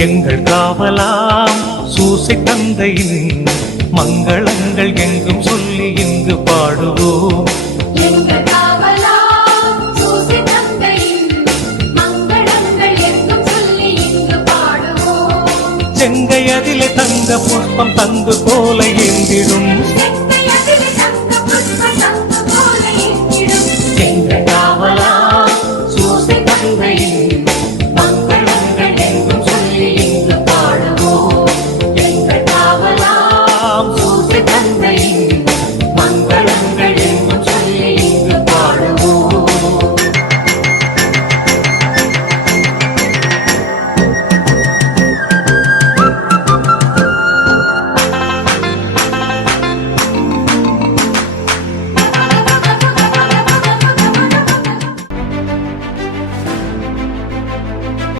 எங்கள் காவலாம் சூசை தந்தையின் மங்களங்கள் எங்கும் சொல்லி இங்கு பாடுவோம். எங்கள் காவலாம் சூசை தந்தையின் மங்களங்கள் எங்கும் சொல்லி இங்கு பாடுவோம். செங்கை அதிலே தங்க புஷ்பம் தந்து போல ஏந்திடும்